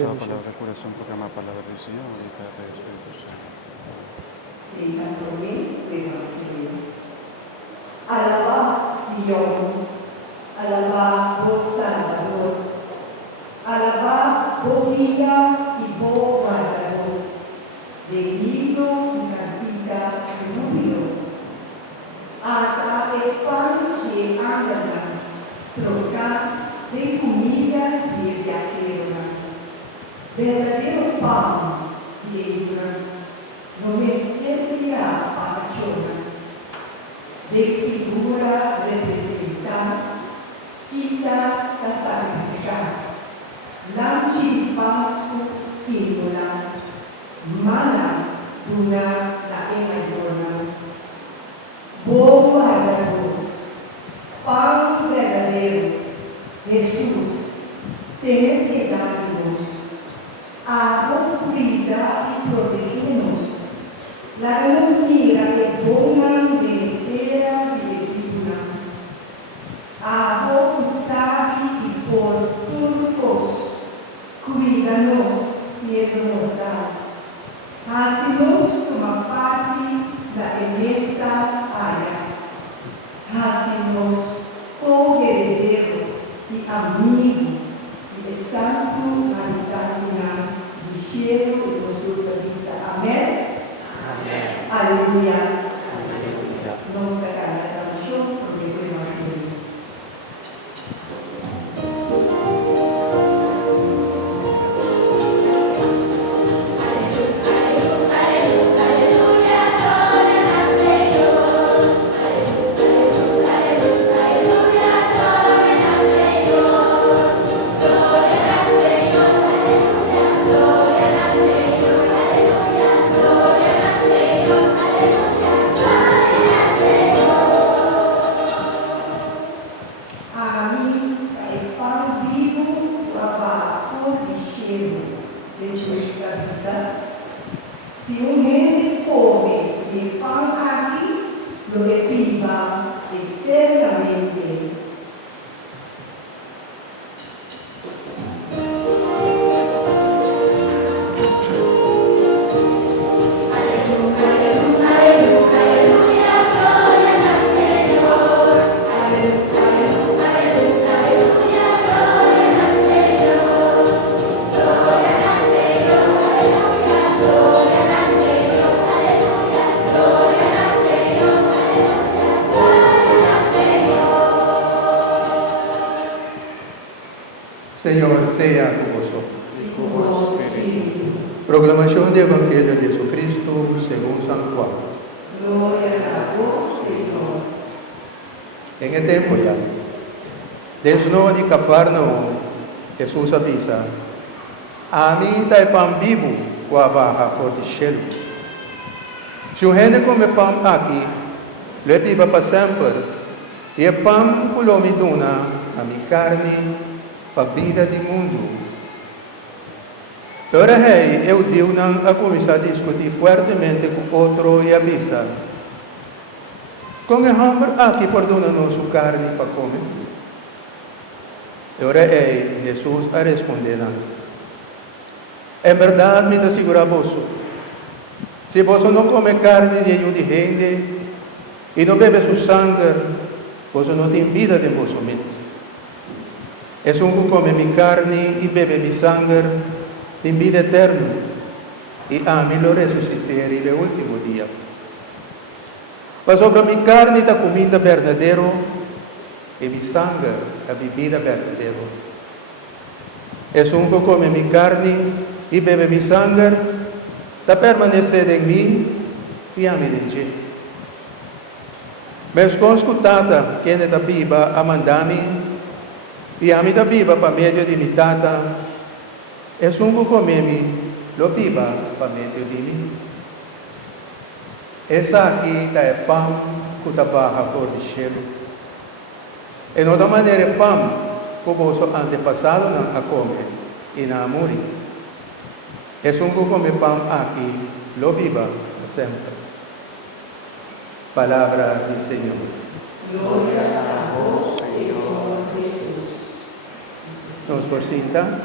esa palabra de corazón, proclama la palabra del Señor y Padre y Espíritu Santo. Siga por mí, Evangelio. Alabad Sion, alabad por Salvador, alabad por guía y por guardador, de himno y cantica de júbilo. Hasta el pan que anda, trocar de comida y de viajero. Verdadero pan de himno, no me servirá para chona. De figura representar, quizá la sacrificar, lanci pasco pícola, mana dura la enagona, buon guardador, pan verdadero, Jesús, tener piedad de vos, cuida y protegernos. La nos mira que dona deletera y divina. A vos sabi y por turcos, cuídanos, cielo mortal. Hacinos como parte la belleza haya. Hacinos co-heredero y amigo y de santo habitante del cielo y nuestra vida. Amén. Aleluya. Aleluya. Nos dará la canción por el Evangelio. A mí el pan vivo abajo del cielo de nuestra vida. Si un gente come el pan aquí, lo que viva eternamente. Señor sea con vosotros. Y con vos, Espíritu. Proclamación del Evangelio de Jesucristo según San Juan. Gloria a vos, Señor. En el tiempo ya, desde nuevo de Cafarnaum, Jesús avisa, a mí da el pan vivo que baja por el cielo. Si un gente come pan aquí, le viva para siempre, y el pan que lo me dona a mi carne, para a vida do mundo. Ora eu digo a começar a discutir fortemente com outro e avisa. Com o hambre aqui perdona nossa carne para comer. Ora Jesus a responder. Em verdade, me asseguro a vos, se vos não come carne de gente e não bebe seu sangue, vos não tem vida de vos mesmos. Es un que come mi carne y bebe mi sangre, en vida eterna, y a mí lo resucitaré el último día. Pues sobre mi carne está comida verdadero, y mi sangre la bebida verdadero. Es un que come mi carne y bebe mi sangre, está permanecer en mí y a mí en él. Me escuchada quien está viva a mandarme, y a mí da viva para medio de mi tata, es un que come lo viva para medio de mí. Esa aquí está el pan que trabaja por el cielo. En otra manera, el pan que vuestros antepasados no a comer y no a morir. Es un que come pan aquí, lo viva siempre. Palabra del Señor. Gloria a vos, Señor Jesús. Nos presenta